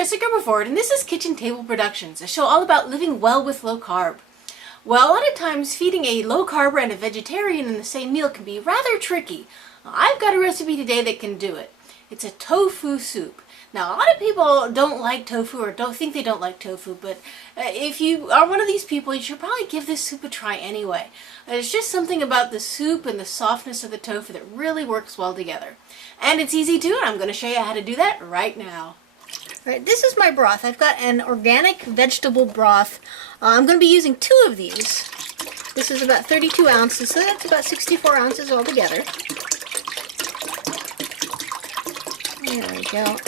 Jessica Brevard, and this is Kitchen Table Productions, a show all about living well with low carb. Well, a lot of times feeding a low carber and a vegetarian in the same meal can be rather tricky. I've got a recipe today that can do it. It's a tofu soup. Now, a lot of people don't like tofu or they don't like tofu, but if you are one of these people, you should probably give this soup a try anyway. There's just something about the soup and the softness of the tofu that really works well together. And it's easy too, and I'm going to show you how to do that right now. Alright, this is my broth. I've got an organic vegetable broth. I'm going to be using 2 of these. This is about 32 ounces, so that's about 64 ounces altogether. There we go.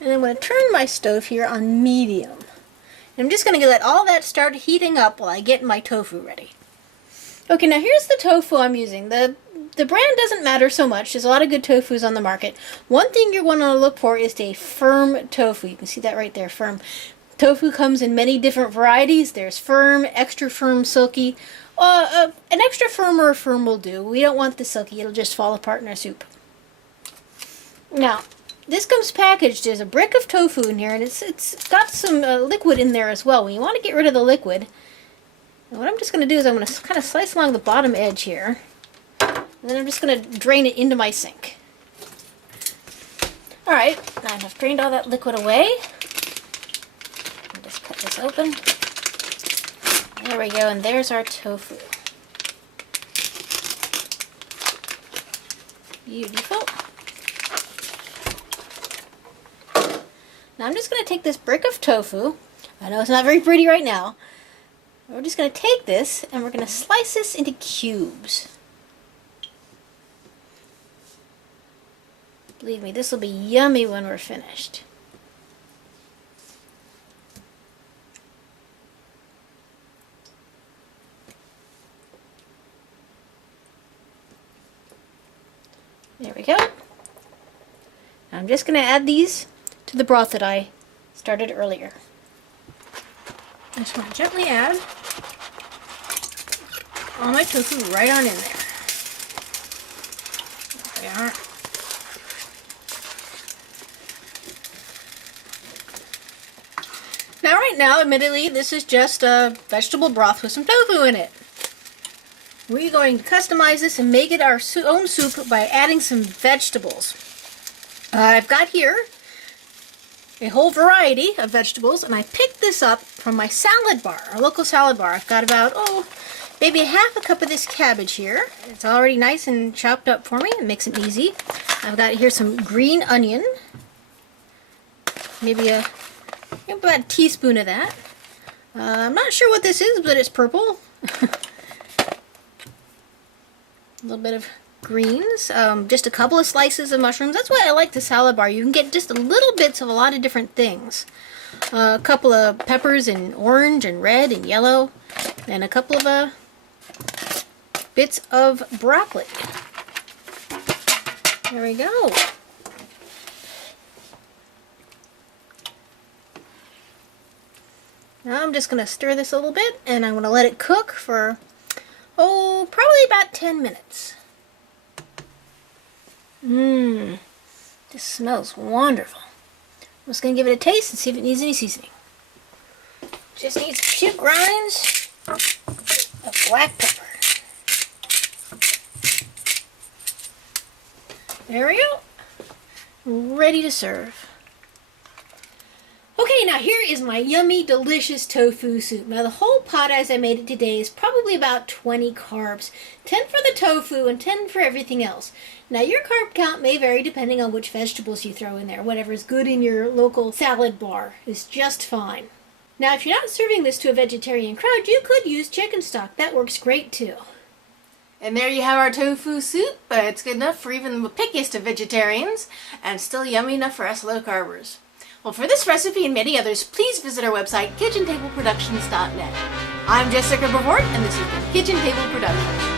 And I'm going to turn my stove here on medium. And I'm just going to let all that start heating up while I get my tofu ready. Okay, now here's the tofu I'm using. The brand doesn't matter so much. There's a lot of good tofus on the market. One thing you're going to look for is a firm tofu. You can see that right there, firm. Tofu comes in many different varieties. There's firm, extra firm, silky. An extra firm or a firm will do. We don't want the silky. It'll just fall apart in our soup. Now, this comes packaged. There's a brick of tofu in here, and it's got some liquid in there as well. When you want to get rid of the liquid, what I'm just going to do is I'm going to kind of slice along the bottom edge here. And then I'm just going to drain it into my sink. Alright, now I've drained all that liquid away. I'll just cut this open. There we go, and there's our tofu. Beautiful. Now I'm just going to take this brick of tofu. I know it's not very pretty right now. We're just going to take this and we're going to slice this into cubes. Believe me, this will be yummy when we're finished. There we go. Now I'm just going to add these to the broth that I started earlier. I just want to gently add all my tofu right on in there. There we are. Now, right now, admittedly, this is just a vegetable broth with some tofu in it. We're going to customize this and make it our own soup by adding some vegetables. I've got here a whole variety of vegetables, and I picked this up from my salad bar, our local salad bar. I've got about, maybe half a cup of this cabbage here. It's already nice and chopped up for me. It makes it easy. I've got here some green onion, maybe about a teaspoon of that. I'm not sure what this is, but it's purple. A little bit of greens, just a couple of slices of mushrooms. That's why I like the salad bar. You can get just a little bits of a lot of different things. A couple of peppers in orange and red and yellow, and a couple of bits of broccoli. There we go. Now I'm just going to stir this a little bit, and I'm going to let it cook for, probably about 10 minutes. This smells wonderful. I'm just going to give it a taste and see if it needs any seasoning. Just needs a few grinds of black pepper. There we go. Ready to serve. Okay, now here is my yummy, delicious tofu soup. Now the whole pot as I made it today is probably about 20 carbs. 10 for the tofu and 10 for everything else. Now your carb count may vary depending on which vegetables you throw in there. Whatever is good in your local salad bar is just fine. Now if you're not serving this to a vegetarian crowd, you could use chicken stock. That works great too. And there you have our tofu soup. It's good enough for even the pickiest of vegetarians, and still yummy enough for us low carbers. Well, for this recipe and many others, please visit our website, kitchentableproductions.net. I'm Jessica Brevard, and this has been Kitchen Table Productions.